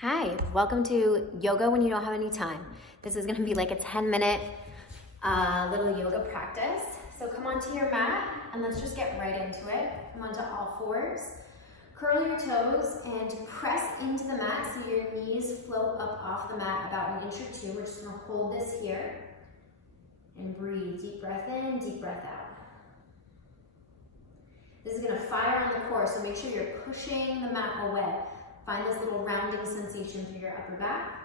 Hi, welcome to Yoga When You Don't Have Any Time. This is gonna be like a 10-minute little yoga practice. So come onto your mat and let's just get right into it. Come onto all fours. Curl your toes and press into the mat so your knees float up off the mat about an inch or two. We're just gonna hold this here and breathe. Deep breath in, deep breath out. This is gonna fire on the core, so make sure you're pushing the mat away. Find this little rounding sensation through your upper back.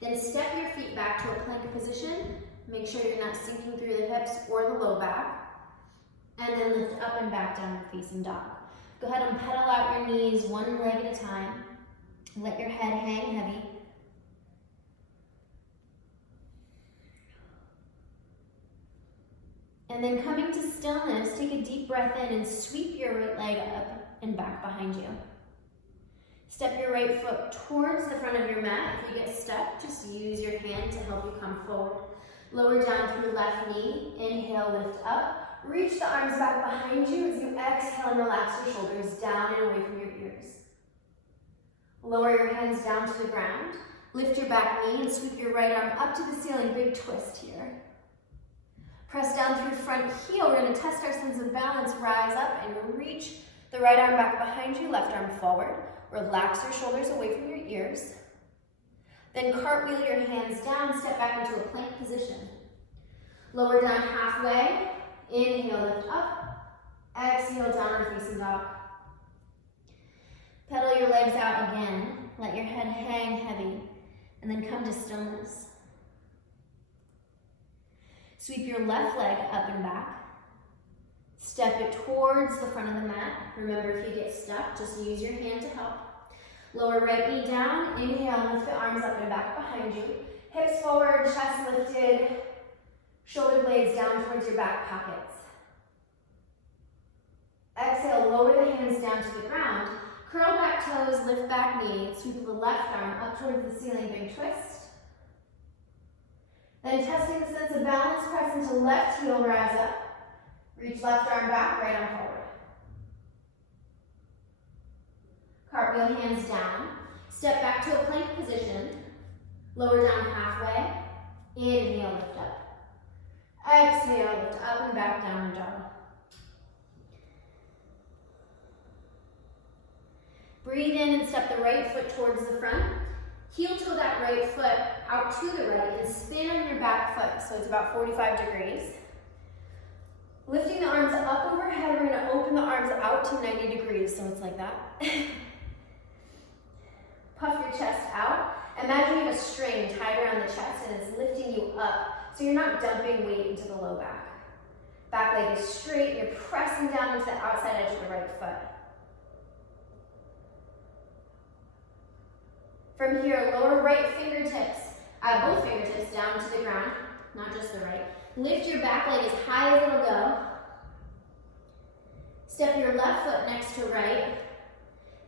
Then step your feet back to a plank position. Make sure you're not sinking through the hips or the low back. And then lift up and back down to facing dog. Go ahead and pedal out your knees one leg at a time. Let your head hang heavy. And then coming to stillness, take a deep breath in and sweep your right leg up and back behind you. Step your right foot towards the front of your mat. If you get stuck, just use your hand to help you come forward. Lower down through left knee. Inhale, lift up. Reach the arms back behind you as you exhale and relax your shoulders down and away from your ears. Lower your hands down to the ground. Lift your back knee and sweep your right arm up to the ceiling. Big twist here. Press down through front heel. We're going to test our sense of balance. Rise up and reach the right arm back behind you, left arm forward. Relax your shoulders away from your ears. Then cartwheel your hands down, step back into a plank position. Lower down halfway. Inhale, lift up. Exhale, downward facing dog. Pedal your legs out again. Let your head hang heavy. And then come to stillness. Sweep your left leg up and back. Step it towards the front of the mat. Remember, if you get stuck, just use your hand to help. Lower right knee down. Inhale, lift the arms up and back behind you. Hips forward, chest lifted. Shoulder blades down towards your back pockets. Exhale, lower the hands down to the ground. Curl back toes, lift back knee. Sweep the left arm up towards the ceiling, big twist. Then testing the sense of balance, press into left heel, rise up. Reach left arm back, right arm forward. Cartwheel hands down. Step back to a plank position. Lower down halfway. Inhale, lift up. Exhale, lift up and back, down dog. Breathe in and step the right foot towards the front. Heel toe that right foot out to the right and spin on your back foot, so it's about 45 degrees. Lifting the arms up overhead, we're going to open the arms out to 90 degrees, so it's like that. Puff your chest out. Imagine you have a string tied around the chest and it's lifting you up, so you're not dumping weight into the low back. Back leg is straight, you're pressing down into the outside edge of the right foot. From here, lower right fingertips, both fingertips down to the ground, not just the right. Lift your back leg as high as it'll go. Step your left foot next to right.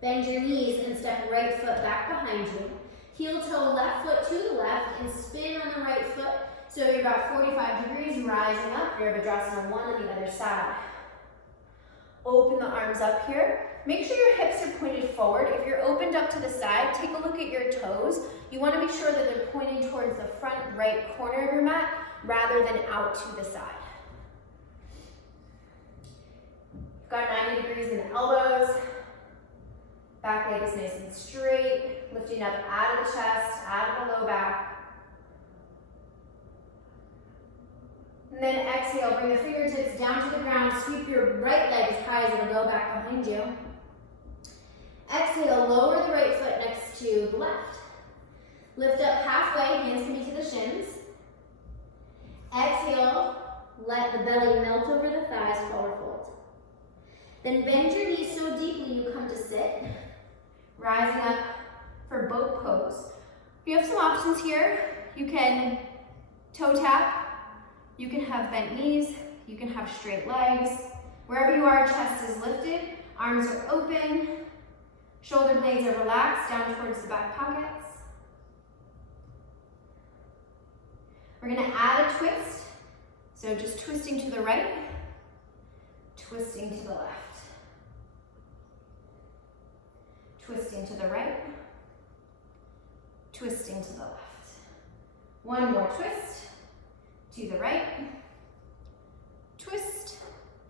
Bend your knees and step right foot back behind you. Heel toe left foot to the left and spin on the right foot. So you're about 45 degrees, rising up. Virabhadrasana 1 on the other side. Open the arms up here. Make sure your hips are pointed forward. If you're opened up to the side, take a look at your toes. You want to be sure that they're pointing towards the front right corner of your mat rather than out to the side. You've got 90 degrees in the elbows. Back leg is nice and straight. Lifting up out of the chest, out of the low back. And then exhale, bring the fingertips down to the ground. Sweep your right leg as high as it'll go back behind you. Exhale, lower the right foot next to the left. Lift up halfway, hands can be to the shins. Exhale, let the belly melt over the thighs, forward fold. Then bend your knees so deeply you come to sit. Rising up for boat pose. You have some options here. You can toe tap. You can have bent knees. You can have straight legs. Wherever you are, chest is lifted. Arms are open. Shoulder blades are relaxed down towards the back pockets. We're going to add a twist. So just twisting to the right, twisting to the left. Twisting to the right, twisting to the left. One more twist to the right, twist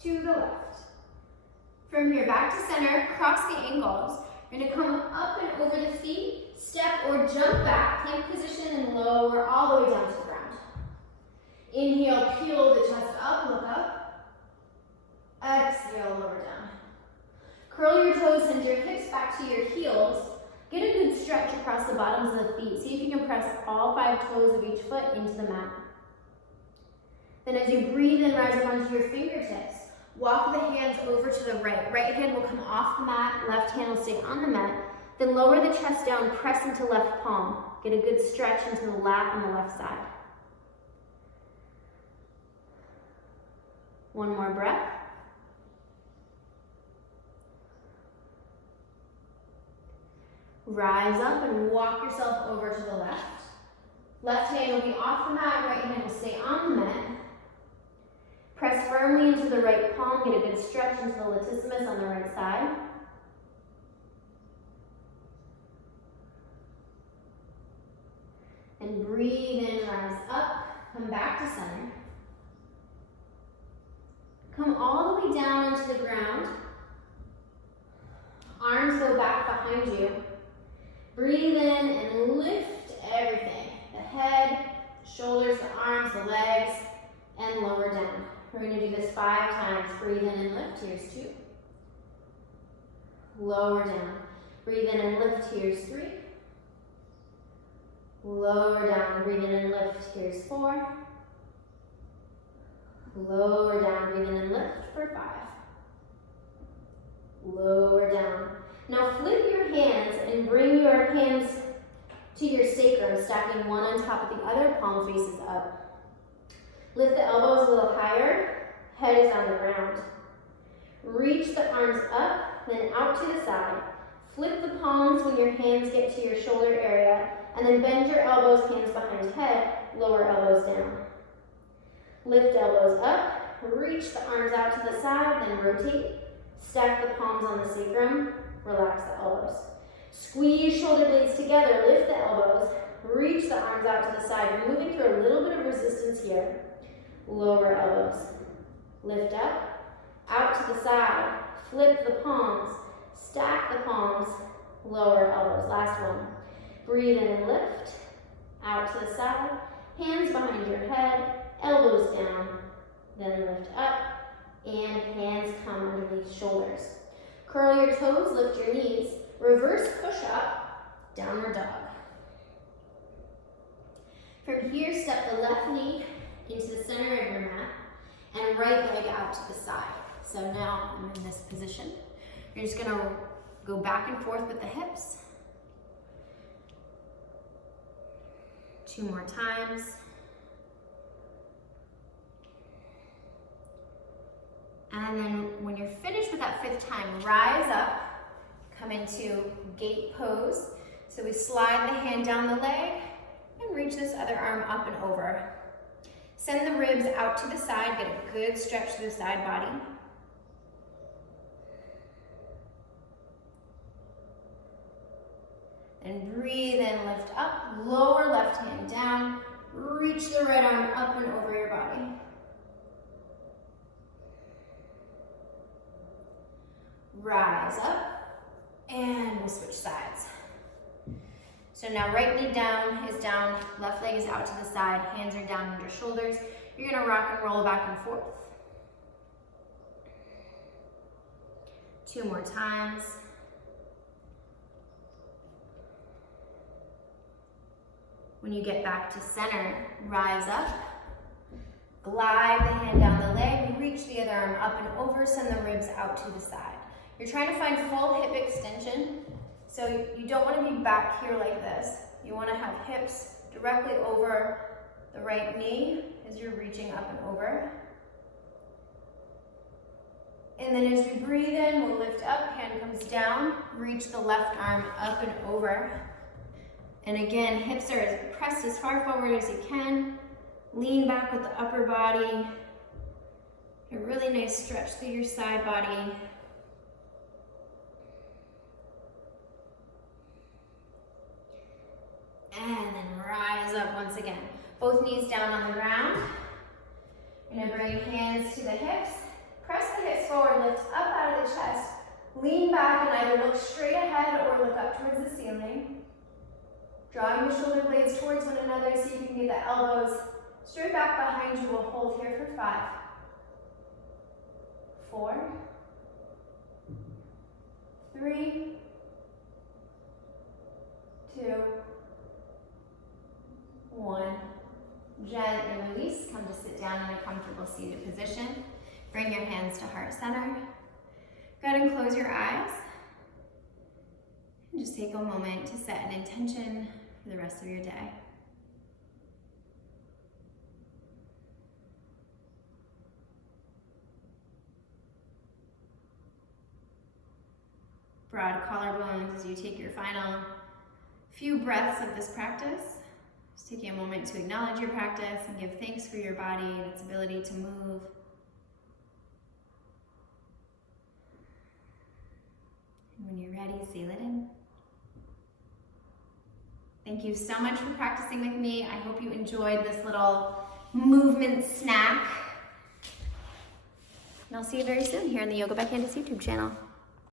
to the left. From here, back to center, cross the ankles. You're gonna come up and over the feet, step or jump back, plank position, and lower all the way down to the ground. Inhale, peel the chest up, look up. Exhale, lower down. Curl your toes, send your hips back to your heels. Get a good stretch across the bottoms of the feet. See if you can press all 5 toes of each foot into the mat. Then as you breathe in, rise up onto your fingertips. Walk the hands over to the right. Right hand will come off the mat, left hand will stay on the mat. Then lower the chest down, press into left palm. Get a good stretch into the lat on the left side. One more breath. Rise up and walk yourself over to the left. Left hand will be off the mat, right hand will stay on the mat. Press firmly into the right palm, get a good stretch into the latissimus on the right side. And breathe in, rise up, come back to center. Come all the way down into the ground. Arms go back behind you. Breathe in and lift everything. The head, the shoulders, the arms, the legs, and lower down. We're going to do this 5 times. Breathe in and lift. Here's 2. Lower down. Breathe in and lift. Here's 3. Lower down. Breathe in and lift. Here's 4. Lower down. Breathe in and lift for 5. Lower down. Now flip your hands and bring your hands to your sacrum, stacking one on top of the other, palm faces up. Lift the elbows a little higher, head is on the ground. Reach the arms up, then out to the side. Flip the palms when your hands get to your shoulder area, and then bend your elbows, hands behind head, lower elbows down. Lift elbows up, reach the arms out to the side, then rotate. Stack the palms on the sacrum, relax the elbows. Squeeze shoulder blades together, lift the elbows, reach the arms out to the side. You're moving through a little bit of resistance here. Lower elbows. Lift up, out to the side, flip the palms, stack the palms, lower elbows. Last one. Breathe in and lift, out to the side, hands behind your head, elbows down, then lift up, and hands come underneath shoulders. Curl your toes, lift your knees, reverse push up, downward dog. From here, step the left knee into the center of your mat and right leg out to the side. So now I'm in this position. You're just gonna go back and forth with the hips. 2 more times. And then when you're finished with that 5th time, rise up, come into gate pose. So we slide the hand down the leg and reach this other arm up and over. Send the ribs out to the side, get a good stretch to the side body. And breathe in, lift up, lower left hand down, reach the right arm up and over your body. Rise up, and we'll switch sides. So now right knee down is down, left leg is out to the side, hands are down under shoulders. You're gonna rock and roll back and forth. 2 more times. When you get back to center, rise up, glide the hand down the leg, reach the other arm up and over, send the ribs out to the side. You're trying to find full hip extension, so you don't want to be back here like this. You want to have hips directly over the right knee as you're reaching up and over. And then as we breathe in, we'll lift up, hand comes down, reach the left arm up and over. And again, hips are pressed as far forward as you can. Lean back with the upper body. A really nice stretch through your side body. And then rise up once again. Both knees down on the ground. You're gonna bring hands to the hips. Press the hips forward, lift up out of the chest. Lean back and either look straight ahead or look up towards the ceiling. Drawing the shoulder blades towards one another so you can get the elbows straight back behind you. We'll hold here for 5, 4, 3, 2, 1. Gently release. Come to sit down in a comfortable seated position. Bring your hands to heart center. Go ahead and close your eyes. And just take a moment to set an intention for the rest of your day. Broad collarbones as you take your final few breaths of this practice. Just taking a moment to acknowledge your practice and give thanks for your body and its ability to move. And when you're ready, seal it in. Thank you so much for practicing with me. I hope you enjoyed this little movement snack. And I'll see you very soon here on the Yoga by Candice YouTube channel.